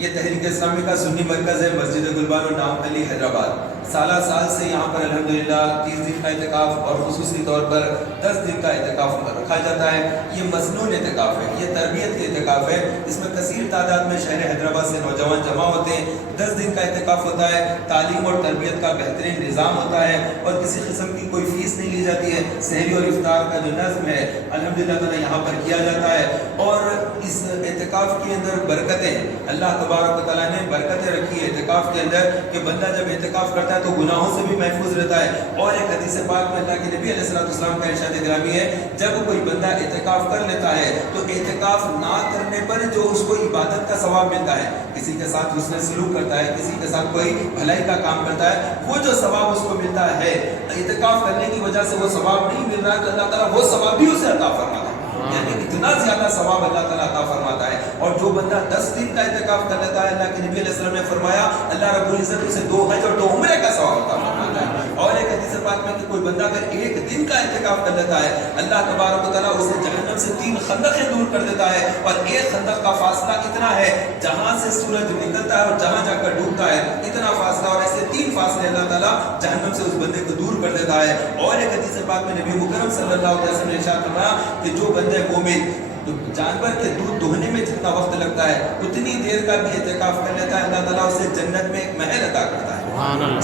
یہ تحریک اسلامی کا سنی مرکز ہے، مسجد گلبانو نام علی حیدرآباد۔ سالہ سال سے یہاں پر الحمدللہ 30 دن کا اعتکاف اور خصوصی طور پر 10 دن کا اعتکاف رکھا جاتا ہے۔ یہ مصنون اعتکاف ہے، یہ تربیت کے اعتکاف ہے۔ اس میں کثیر تعداد میں شہر حیدرآباد سے نوجوان جمع ہوتے ہیں۔ 10 دن کا اعتکاف ہوتا ہے، تعلیم اور تربیت کا بہترین نظام ہوتا ہے اور کسی قسم کی کوئی فیس نہیں لی جاتی ہے۔ سحری اور افطار کا جو نظم ہے الحمدللہ تعالیٰ یہاں پر کیا جاتا ہے، اور اس اعتکاف کے اندر برکتیں اللہ تبارک و تعالیٰ نے برکتیں رکھی ہے اعتکاف کے اندر، کہ بندہ جب اعتکاف کرتا ہے تو گناہوں سے بھی محفوظ رہتا ہے۔ اور ایک حدیث پاک میں اللہ کے نبی علیہ السلام کا ارشاد گرامی ہے، جب کوئی بندہ اعتکاف کر لیتا ہے تو اعتکاف نہ کرنے پر جو اس کو عبادت کا ثواب ملتا ہے، کسی کے ساتھ اس نے سلوک کرتا ہے، کسی کے ساتھ کوئی بھلائی کا کام کرتا ہے، وہ جو ثواب اس کو ملتا ہے اعتکاف کرنے کی وجہ سے وہ ثواب نہیں مل رہا ہے تو اللہ تعالیٰ وہ ثواب بھی اسے عطا فرماتا ہے، یعنی اتنا زیادہ ثواب اللہ تعالیٰ عطا فرماتا ہے۔ اور جو بندہ 10 دن کا اعتکاف کر لیتا ہے، اللہ کے نبی علیہ السلام نے فرمایا اللہ رب العزت اسے 2 حج اور 2 عمرے کا ثواب عطا فرماتا ہے۔ اور ایک حدیث پاک میں کہ کوئی بندہ اگر 1 دن کا اعتکاف کر لیتا ہے، اللہ تبارک و تعالیٰ اسے جہنم سے 3 خندقیں دور کر دیتا ہے، اور ایک خندق کا فاصلہ اتنا ہے جہاں سے سورج نکلتا ہے اور جہاں جا کر ڈوبتا ہے، اتنا فاصلہ، اور ایسے 3 فاصلے اللہ تعالیٰ جہنم سے اس بندے کو دور کر دیتا ہے۔ اور ایک حدیث پاک میں نبی مکرم صلی اللہ علیہ وسلم نے ارشاد فرمایا کہ جو بندے مومن جانور کے دودھ دہنے میں جتنا وقت لگتا ہے اتنی دیر کا بھی اعتکاف کر لیتا ہے، اللہ تعالیٰ اسے جنت میں ایک محل عطا کرتا ہے۔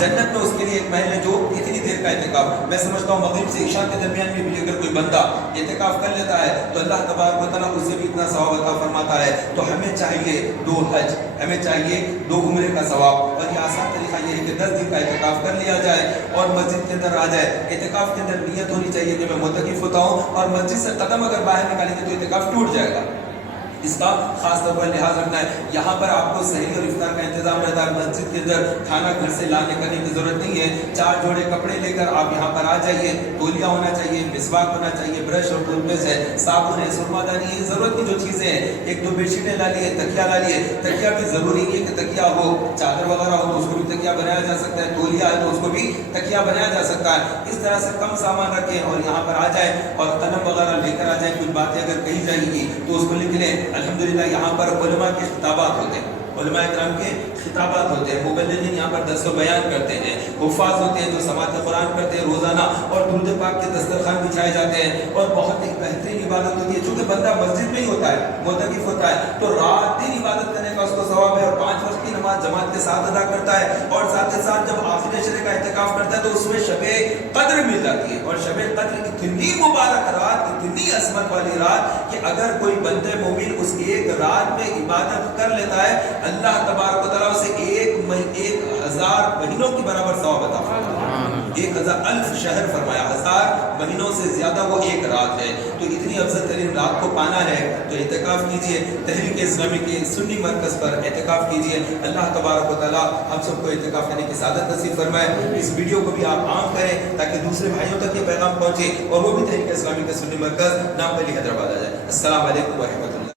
جنت میں اس کے لیے ایک محل ہے جو اتنی دیر کا اعتکاف، میں سمجھتا ہوں مغرب سے عشاء کے درمیان میں بھی اگر کوئی بندہ اعتکاف کر لیتا ہے تو اللہ تبارک و تعالیٰ اسے بھی اتنا ثواب عطا فرماتا ہے۔ تو ہمیں چاہیے 2 حج، ہمیں چاہیے 2 عمرے کا ثواب، اور یہ آسان طریقہ یہ ہے کہ 10 دن کا اعتکاف کر لیا جائے اور مسجد کے اندر آ جائے۔ اعتکاف کے اندر نیت ہونی چاہیے کہ میں معتکف ہوتا ہوں، اور مسجد سے قدم اگر باہر نکالیں گے تو اعتکاف ٹوٹ جائے گا۔ اس کا خاص طور پر لحاظ رکھنا ہے۔ یہاں پر آپ کو سحری اور افطار کا انتظام رہتا ہے، مسجد کے اندر کھانا گھر سے لانے کرنے کی ضرورت نہیں ہے۔ 4 جوڑے کپڑے لے کر آپ یہاں پر آ جائیے، تولیہ ہونا چاہیے، مسواک ہونا چاہیے، برش اور ٹوتھ پیسٹ ہے، صابن ہے، سرما دانی ہے، ضرورت کی جو چیزیں ہیں، 1-2 بیڈ شیٹیں لا لیے، تکیا لا لیے۔ تکیا بھی ضروری نہیں ہے کہ تکیا ہو، چادر وغیرہ ہو تو اس کو بھی تکیا بنایا جا سکتا ہے، تولیہ ہے تو اس کو بھی تکیا بنایا جا سکتا ہے۔ اس طرح سے کم سامان رکھیں اور یہاں پر آ جائیں، اور قلم وغیرہ لے کر آ جائیں، کچھ باتیں اگر کہی جائیں گی تو اس کو لکھ لیں۔ الحمدللہ یہاں پر علماء کے خطابات ہوتے ہیں، علماء کرام کے خطابات ہوتے ہیں، مبلغین یہاں پر درس و بیان کرتے ہیں، حفاظ ہوتے ہیں جو سماعت قرآن کرتے ہیں روزانہ، اور درود پاک کے دسترخوان بچھائے جاتے ہیں، اور بہت ایک بہترین عبادت ہوتی ہے۔ چونکہ بندہ مسجد میں ہی ہوتا ہے، معتکف ہوتا ہے، تو رات دن عبادت کرنے کا اس کو ثواب ہے، اور 5 وقت کی نماز جماعت کے ساتھ ادا کرتا ہے، اور ساتھ ہی ساتھ جب آخر عشرے کا اعتکاف کرتا ہے تو اس میں شب قدر مل جاتی ہے، اور شب قدر اتنی مبارک رات، اتنی عظمت والی رات کہ اگر کوئی بندے مومن اس ایک رات میں عبادت کر لیتا ہے، اللہ تبارک و تعالیٰ اسے 1000 مہینوں کی برابر ثواب عطا فرماتا ہے۔ 1000 شہر فرمایا، 1000 مہینوں سے زیادہ وہ ایک رات ہے۔ تو اتنی افضل ترین رات کو پانا ہے تو اعتکاف کیجئے، تحریک اسلامی کے سنی مرکز پر اعتکاف کیجئے۔ اللہ تبارک و تعالیٰ ہم سب کو اعتکاف کرنے کی سعادت نصیب فرمائے۔ اس ویڈیو کو بھی آپ عام کریں تاکہ دوسرے بھائیوں تک یہ پیغام پہنچے اور وہ بھی تحریک اسلامی کے سنی مرکز نام علی حیدرآباد آ جائے۔ السلام علیکم ورحمۃ اللہ۔